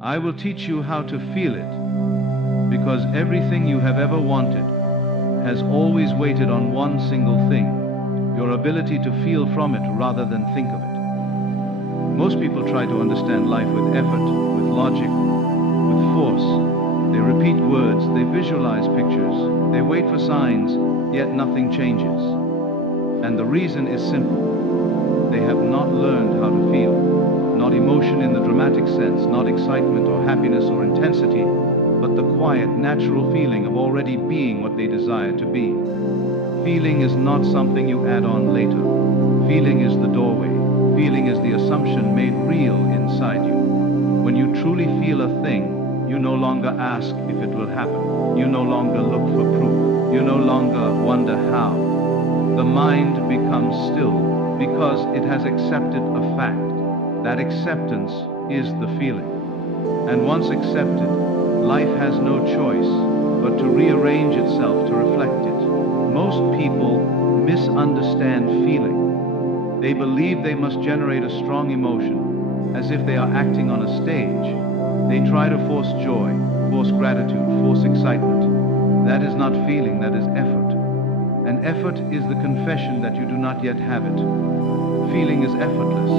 I will teach you how to feel it, because everything you have ever wanted has always waited on one single thing: your ability to feel from it rather than think of it. Most people try to understand life with effort, with logic, with force. They repeat words, they visualize pictures, they wait for signs, yet nothing changes. And the reason is simple. They have not learned how to feel. Not emotion in the dramatic sense, not excitement or happiness or intensity, but the quiet, natural feeling of already being what they desire to be. Feeling is not something you add on later. Feeling is the doorway. Feeling is the assumption made real inside you. When you truly feel a thing, you no longer ask if it will happen. You no longer look for proof. You no longer wonder how. The mind becomes still because it has accepted a fact. That acceptance is the feeling. And once accepted, life has no choice but to rearrange itself to reflect it. Most people misunderstand feeling. They believe they must generate a strong emotion, as if they are acting on a stage. They try to force joy, force gratitude, force excitement. That is not feeling, that is effort. And effort is the confession that you do not yet have it. Feeling is effortless.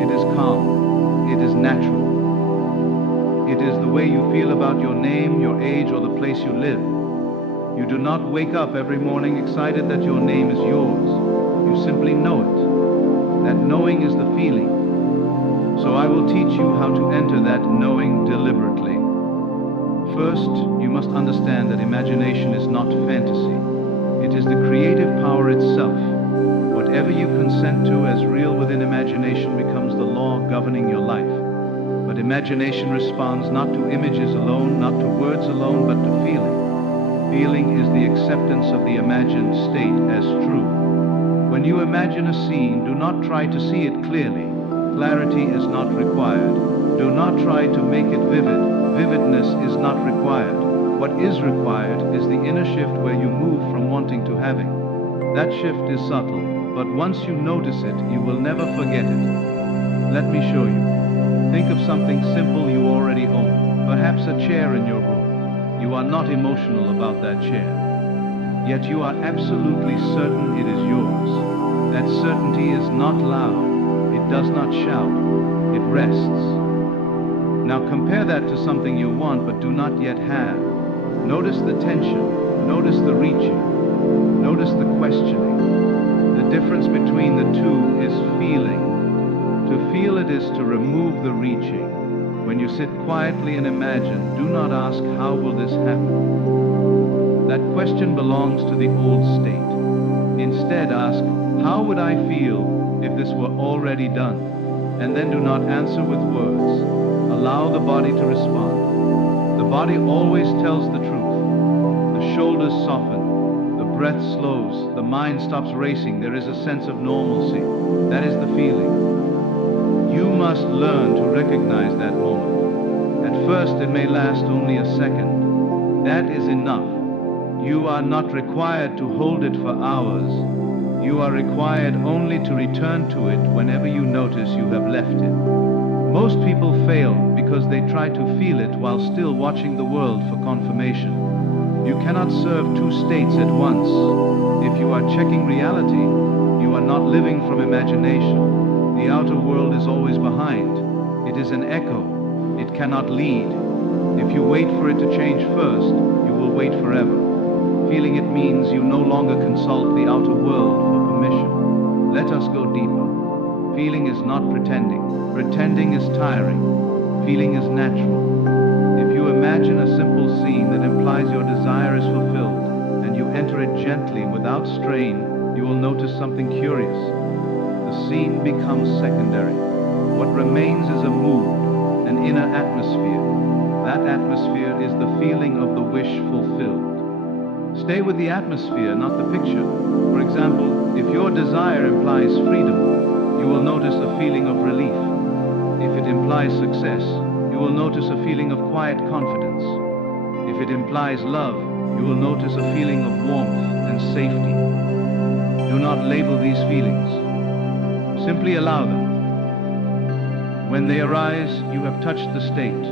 It is calm. It is natural. It is the way you feel about your name, your age, or the place you live. You do not wake up every morning excited that your name is yours. You simply know it. That knowing is the feeling. So I will teach you how to enter that knowing deliberately. First, you must understand that imagination is not fantasy. It is the creative power itself. Whatever you consent to as real within imagination becomes the law governing your life. But imagination responds not to images alone, not to words alone, but to feeling. Feeling is the acceptance of the imagined state as true. When you imagine a scene, do not try to see it clearly. Clarity is not required. Do not try to make it vivid. Vividness is not required. What is required is the inner shift where you move from wanting to having. That shift is subtle, but once you notice it, you will never forget it. Let me show you. Think of something simple you already own, perhaps a chair in your room. You are not emotional about that chair, yet you are absolutely certain it is yours. That certainty is not loud. It does not shout. It rests. Now compare that to something you want but do not yet have. Notice the tension. Notice the reaching. Notice the questioning. The difference between the two is feeling. To feel it is to remove the reaching. When you sit quietly and imagine, do not ask, how will this happen? That question belongs to the old state. Instead ask, how would I feel if this were already done? And then do not answer with words. Allow the body to respond. The body always tells the truth. The shoulders soften. The breath slows. The mind stops racing. There is a sense of normalcy. That is the feeling. You must learn to recognize that moment. At first it may last only a second. That is enough. You are not required to hold it for hours. You are required only to return to it whenever you notice you have left it. Most people fail because they try to feel it while still watching the world for confirmation. You cannot serve two states at once. If you are checking reality, you are not living from imagination. The outer world is always behind. It is an echo. It cannot lead. If you wait for it to change first, you will wait forever. Feeling it means you no longer consult the outer world for permission. Let us go deeper. Feeling is not pretending. Pretending is tiring. Feeling is natural. If you imagine a simple scene that implies your desire is fulfilled, and you enter it gently without strain, you will notice something curious. The scene becomes secondary. What remains is a mood, an inner atmosphere. That atmosphere is the feeling of the wish fulfilled. Stay with the atmosphere, not the picture. For example, if your desire implies freedom, you will notice a feeling of relief. If it implies success, you will notice a feeling of quiet confidence. If it implies love, you will notice a feeling of warmth and safety. Do not label these feelings. Simply allow them. When they arise, you have touched the state.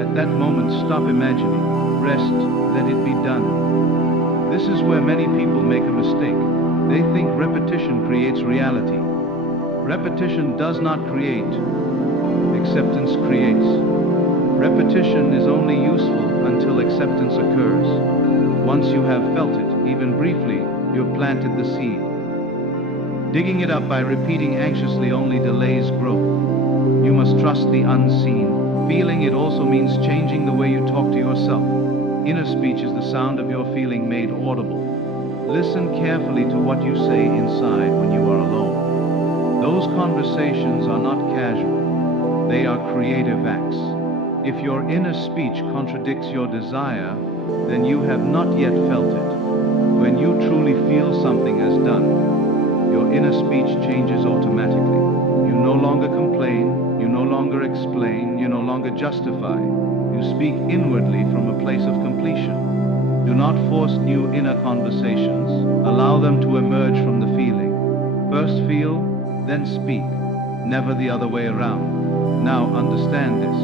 At that moment, stop imagining. Rest, let it be done. This is where many people make a mistake. They think repetition creates reality. Repetition does not create. Acceptance creates. Repetition is only useful until acceptance occurs. Once you have felt it, even briefly, you've planted the seed. Digging it up by repeating anxiously only delays growth. You must trust the unseen. Feeling it also means changing the way you talk to yourself. Inner speech is the sound of your feeling made audible. Listen carefully to what you say inside when you are alone. Those conversations are not casual. They are creative acts. If your inner speech contradicts your desire, then you have not yet felt it. When you truly feel something as done, your inner speech changes automatically. You no longer complain, you no longer explain, you no longer justify. You speak inwardly from a place of completion. Do not force new inner conversations. Allow them to emerge from the feeling. First feel, then speak. Never the other way around. Now understand this.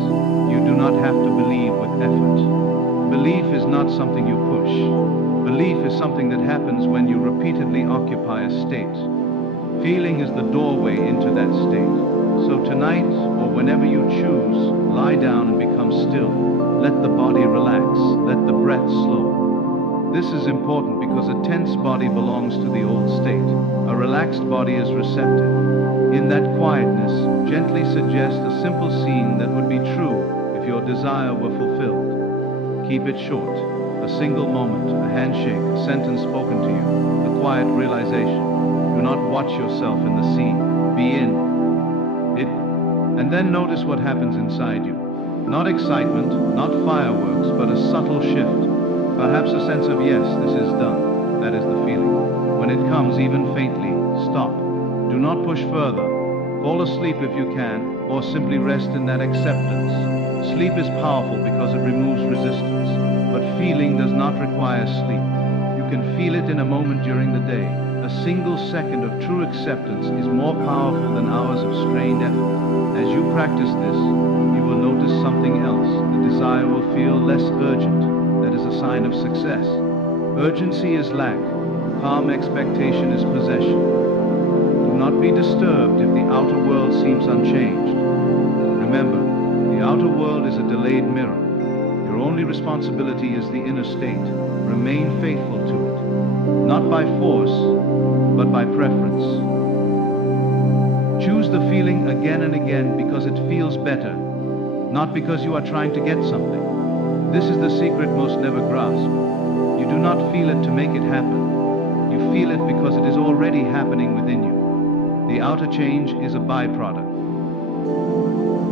You do not have to believe with effort. Belief is not something you push. Belief is something that happens when you repeatedly occupy a state. Feeling is the doorway into that state. So tonight, or whenever you choose, lie down and become still. Let the body relax. Let the breath slow. This is important because a tense body belongs to the old state. A relaxed body is receptive. In that quietness, gently suggest a simple scene that would be true if your desire were fulfilled. Keep it short. A single moment, a handshake, a sentence spoken to you, a quiet realization. Do not watch yourself in the scene. Be in it. And then notice what happens inside you. Not excitement, not fireworks, but a subtle shift. Perhaps a sense of yes, this is done. That is the feeling. When it comes even faintly, stop. Do not push further. Fall asleep if you can, or simply rest in that acceptance. Sleep is powerful because it removes resistance, but feeling does not require sleep. You can feel it in a moment during the day. A single second of true acceptance is more powerful than hours of strained effort. As you practice this, you will notice something else. The desire will feel less urgent. That is a sign of success. Urgency is lack. Calm expectation is possession. Do not be disturbed if the outer world seems unchanged. Remember, the outer world is a delayed mirror. Your only responsibility is the inner state. Remain faithful to it. Not by force, but by preference. Choose the feeling again and again because it feels better, not because you are trying to get something. This is the secret most never grasp. You do not feel it to make it happen. You feel it because it is already happening within you. The outer change is a byproduct.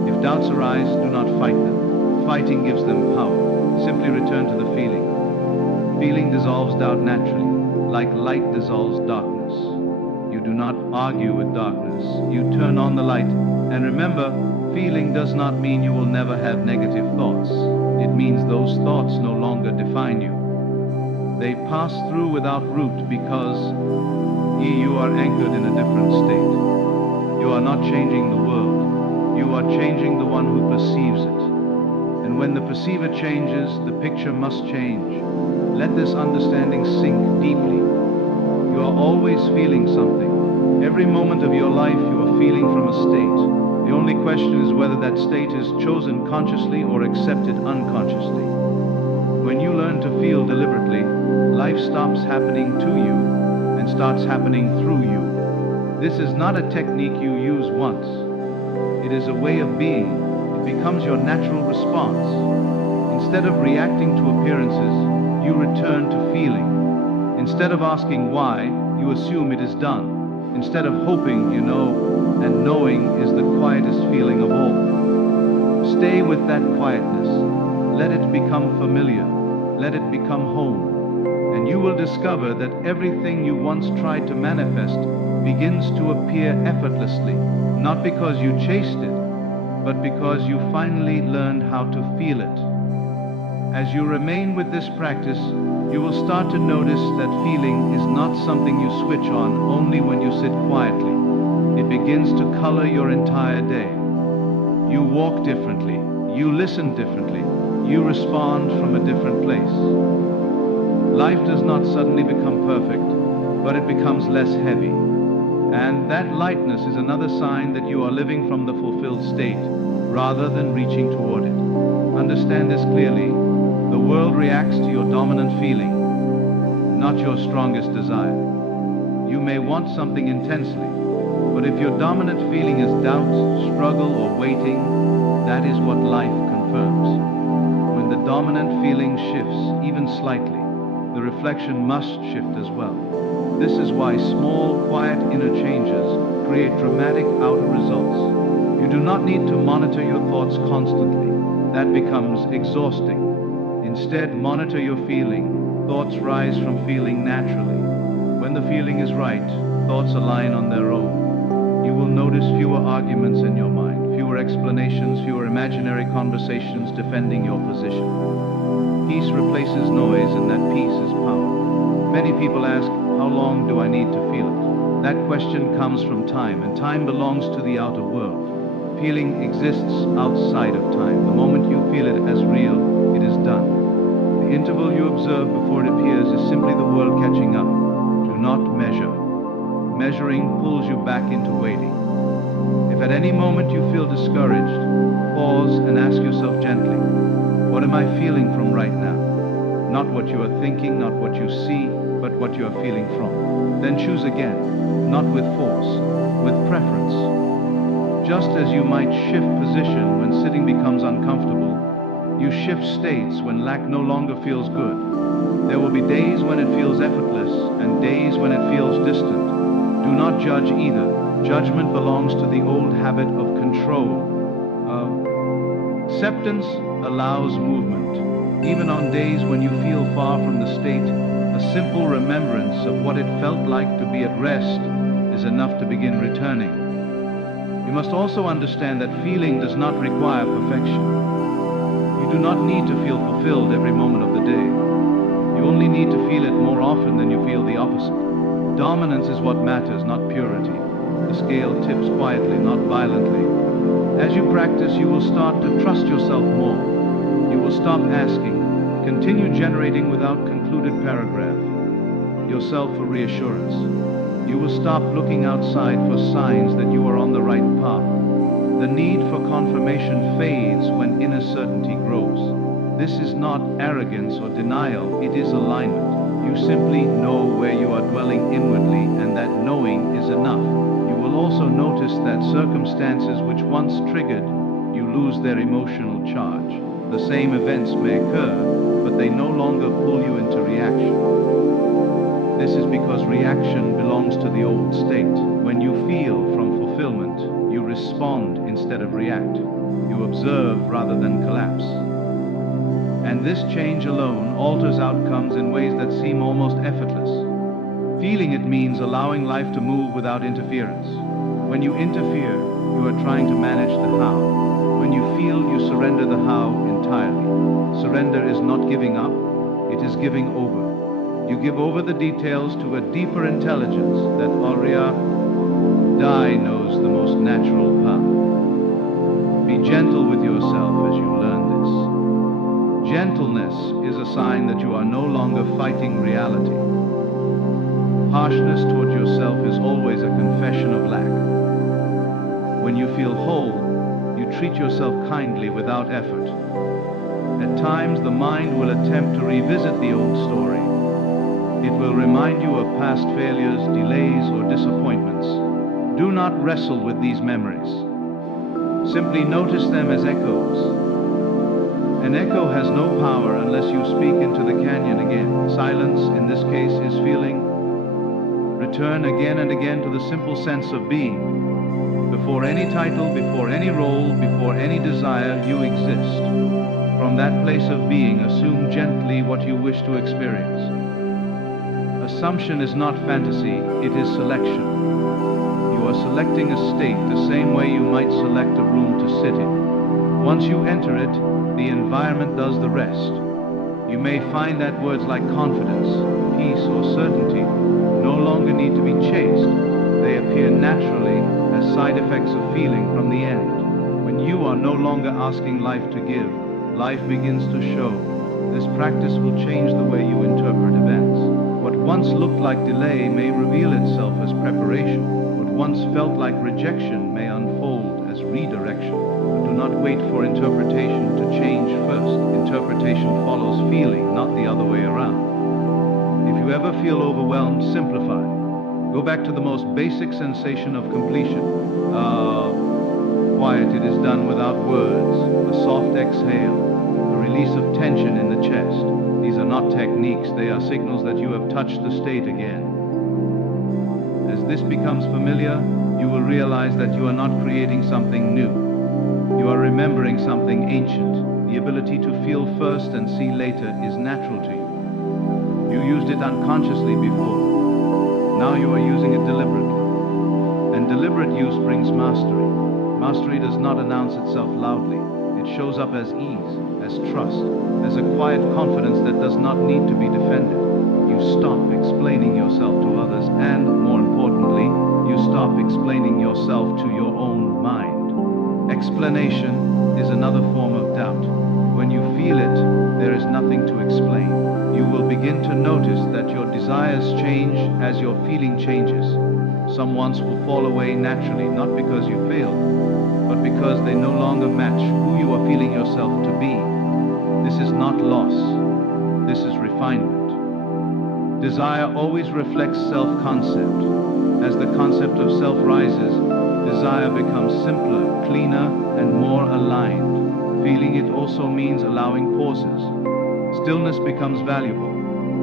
If doubts arise, do not fight them. Fighting gives them power. Simply return to the feeling. Feeling dissolves doubt naturally, like light dissolves darkness. You do not argue with darkness. You turn on the light. And remember, feeling does not mean you will never have negative thoughts. It means those thoughts no longer define you. They pass through without root because you are anchored in a different state. You are not changing the world. You are changing the one who perceives it. And when the perceiver changes, the picture must change. Let this understanding sink deeply. You are always feeling something. Every moment of your life you are feeling from a state. The only question is whether that state is chosen consciously or accepted unconsciously. When you learn to feel deliberately, life stops happening to you and starts happening through you. This is not a technique you use once. It is a way of being. It becomes your natural response. Instead of reacting to appearances, you return to feeling. Instead of asking why, you assume it is done. Instead of hoping you know, and knowing is the quietest feeling of all. Stay with that quietness. Let it become familiar. Let it become home. And you will discover that everything you once tried to manifest begins to appear effortlessly, not because you chased it, but because you finally learned how to feel it. As you remain with this practice, you will start to notice that feeling is not something you switch on only when you sit quietly. It begins to color your entire day. You walk differently. You listen differently. You respond from a different place. Life does not suddenly become perfect, but it becomes less heavy. And that lightness is another sign that you are living from the fulfilled state, rather than reaching toward it. Understand this clearly. The world reacts to your dominant feeling, not your strongest desire. You may want something intensely, but if your dominant feeling is doubt, struggle, or waiting, that is what life confirms. When the dominant feeling shifts, even slightly, the reflection must shift as well. This is why small, quiet inner changes create dramatic outer results. You do not need to monitor your thoughts constantly. That becomes exhausting. Instead, monitor your feeling. Thoughts rise from feeling naturally. When the feeling is right, thoughts align on their own. You will notice fewer arguments in your mind, fewer explanations, fewer imaginary conversations defending your position. Peace replaces noise, and that peace is power. Many people ask, how long do I need to feel it? That question comes from time, and time belongs to the outer world. Feeling exists outside of time. The moment you feel it as real, it is done. The interval you observe before it appears is simply the world catching up. Do not measure. Measuring pulls you back into waiting. If at any moment you feel discouraged, pause and ask yourself gently, what am I feeling from right now? Not what you are thinking, not what you see, but what you are feeling from. Then choose again, not with force, with preference. Just as you might shift position when sitting becomes uncomfortable, you shift states when lack no longer feels good. There will be days when it feels effortless and days when it feels distant. Do not judge either. Judgment belongs to the old habit of control. Acceptance allows movement. Even on days when you feel far from the state, a simple remembrance of what it felt like to be at rest is enough to begin returning. You must also understand that feeling does not require perfection. You do not need to feel fulfilled every moment of the day. You only need to feel it more often than you feel the opposite. Dominance is what matters, not purity. The scale tips quietly, not violently. As you practice, you will start to trust yourself more. You will stop asking, continue generating without concluded paragraph, yourself for reassurance. You will stop looking outside for signs that you are on the right path. The need for confirmation fades when inner certainty grows. This is not arrogance or denial, it is alignment. You simply know where you are dwelling inwardly, and that knowing is enough. You will also notice that circumstances which once triggered you lose their emotional charge. The same events may occur, but they no longer pull you into reaction. This is because reaction belongs to the old state. When you feel from fulfillment, you respond instead of react. You observe rather than collapse. And this change alone alters outcomes in ways that seem almost effortless. Feeling it means allowing life to move without interference. When you interfere, you are trying to manage the how. When you feel, you surrender the how entirely. Surrender is not giving up, it is giving over. You give over the details to a deeper intelligence that Arya Dai knows the most natural path. Be gentle with yourself as you learn this. Gentleness is a sign that you are no longer fighting reality. Harshness toward yourself is always a confession of lack. When you feel whole, you treat yourself kindly without effort. At times, the mind will attempt to revisit the old story. It will remind you of past failures, delays, or disappointments. Do not wrestle with these memories. Simply notice them as echoes. An echo has no power unless you speak into the canyon again. Silence, in this case, is feeling. Return again and again to the simple sense of being. Before any title, before any role, before any desire, you exist. From that place of being, assume gently what you wish to experience. Assumption is not fantasy, it is selection. You are selecting a state the same way you might select a room to sit in. Once you enter it, the environment does the rest. You may find that words like confidence, peace, or certainty no longer need to be chased. They appear naturally as side effects of feeling from the end. When you are no longer asking life to give, life begins to show. This practice will change the way you interpret events. What once looked like delay may reveal itself as preparation. What once felt like rejection may unfold as redirection. But do not wait for interpretation to change first. Interpretation follows feeling, not the other way around. If you ever feel overwhelmed, simplify. Go back to the most basic sensation of completion. Quiet, it is done without words. A soft exhale, a release of tension in the chest. These are not techniques, they are signals that you have touched the state again. As this becomes familiar, you will realize that you are not creating something new. You are remembering something ancient. The ability to feel first and see later is natural to you. You used it unconsciously before. Now you are using it deliberately. And deliberate use brings mastery. Mastery does not announce itself loudly. It shows up as ease, as trust, as a quiet confidence that does not need to be defended. You stop explaining yourself to others and, more importantly, you stop explaining yourself to your own mind. Explanation is another form of doubt. When you feel it, there is nothing to explain. You will begin to notice that your desires change as your feeling changes. Some wants will fall away naturally, not because you failed, but because they no longer match who you are feeling yourself to be. This is not loss. This is refinement. Desire always reflects self-concept. As the concept of self rises, desire becomes simpler, cleaner, and more aligned. Feeling it also means allowing pauses. Stillness becomes valuable.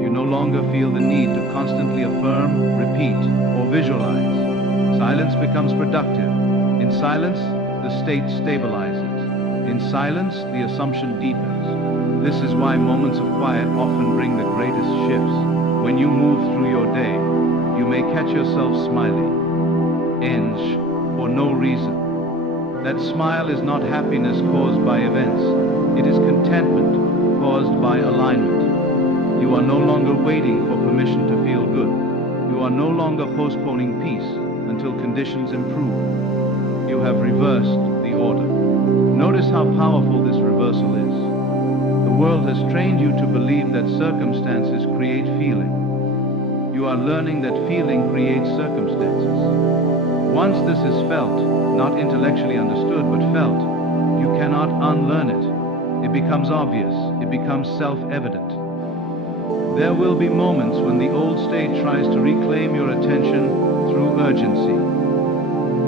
You no longer feel the need to constantly affirm, repeat, or visualize. Silence becomes productive. In silence, the state stabilizes. In silence, the assumption deepens. This is why moments of quiet often bring the greatest shifts. When you move through your day, you may catch yourself smiling, for no reason. That smile is not happiness caused by events. It is contentment caused by alignment. You are no longer waiting for permission to feel good. You are no longer postponing peace until conditions improve. You have reversed the order. Notice how powerful this reversal is. The world has trained you to believe that circumstances create feeling. You are learning that feeling creates circumstances. Once this is felt, not intellectually understood but felt, you cannot unlearn it. It becomes obvious. It becomes self-evident. There will be moments when the old state tries to reclaim your attention through urgency.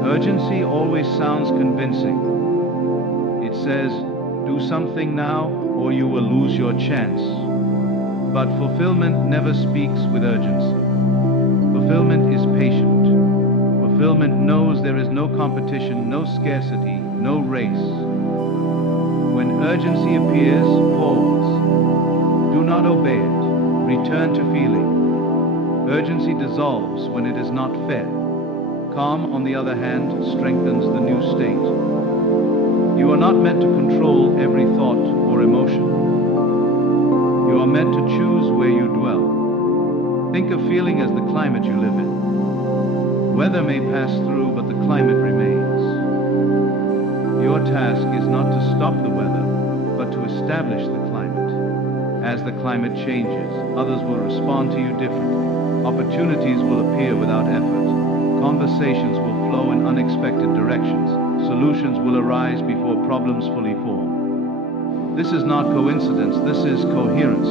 Urgency always sounds convincing. It says, do something now or you will lose your chance. But fulfillment never speaks with urgency. Fulfillment is patient. Fulfillment knows there is no competition, no scarcity, no race. When urgency appears, pause. Do not obey it. Return to feeling. Urgency dissolves when it is not fed. Calm, on the other hand, strengthens the new state. You are not meant to control every thought or emotion. You are meant to choose where you dwell. Think of feeling as the climate you live in. Weather may pass through, but the climate remains. Your task is not to stop the weather, but to establish the climate. As the climate changes, others will respond to you differently. Opportunities will appear without effort. Conversations will flow in unexpected directions. Solutions will arise before problems fully form. This is not coincidence, this is coherence.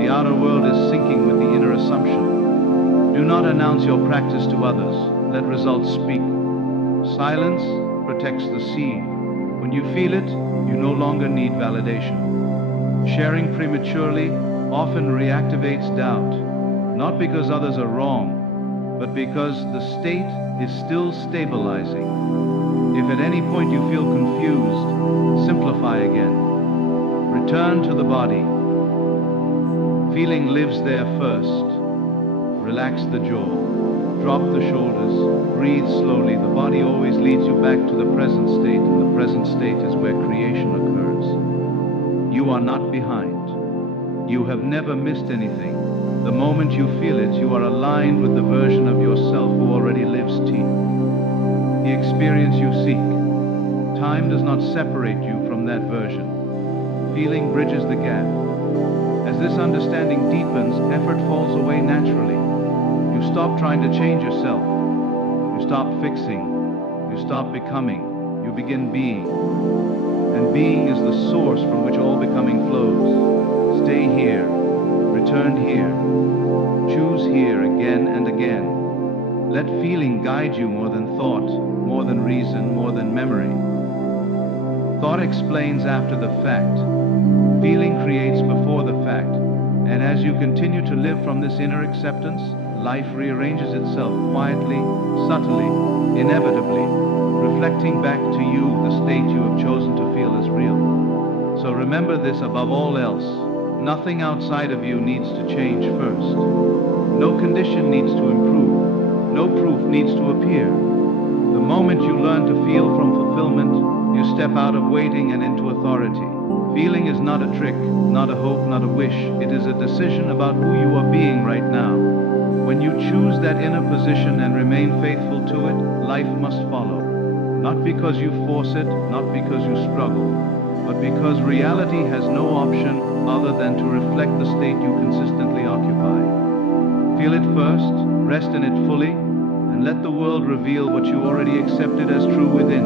The outer world is syncing with the inner assumption. Do not announce your practice to others. Let results speak. Silence protects the seed. When you feel it, you no longer need validation. Sharing prematurely often reactivates doubt, not because others are wrong, but because the state is still stabilizing. If at any point you feel confused, simplify again. Return to the body. Feeling lives there first. Relax the jaw. Drop the shoulders. Breathe slowly. The body always leads you back to the present state, and the present state is where creation occurs. You are not behind. You have never missed anything. The moment you feel it, you are aligned with the version of yourself who already lives to you. The experience you seek. Time does not separate you from that version. Feeling bridges the gap. As this understanding deepens, effort falls away naturally. You stop trying to change yourself. You stop fixing. You stop becoming. You begin being. And being is the source from which all becoming flows. Stay here. Return here. Choose here again and again. Let feeling guide you more than thought, more than reason, more than memory. Thought explains after the fact. Feeling creates before the fact. And as you continue to live from this inner acceptance, life rearranges itself quietly, subtly, inevitably, reflecting back to you the state you have chosen to feel as real. So remember this above all else. Nothing outside of you needs to change first. No condition needs to improve. No proof needs to appear. The moment you learn to feel from fulfillment, you step out of waiting and into authority. Feeling is not a trick, not a hope, not a wish. It is a decision about who you are being right now. When you choose that inner position and remain faithful to it, life must follow. Not because you force it, not because you struggle, but because reality has no option other than to reflect the state you consistently occupy. Feel it first, rest in it fully, and let the world reveal what you already accepted as true within.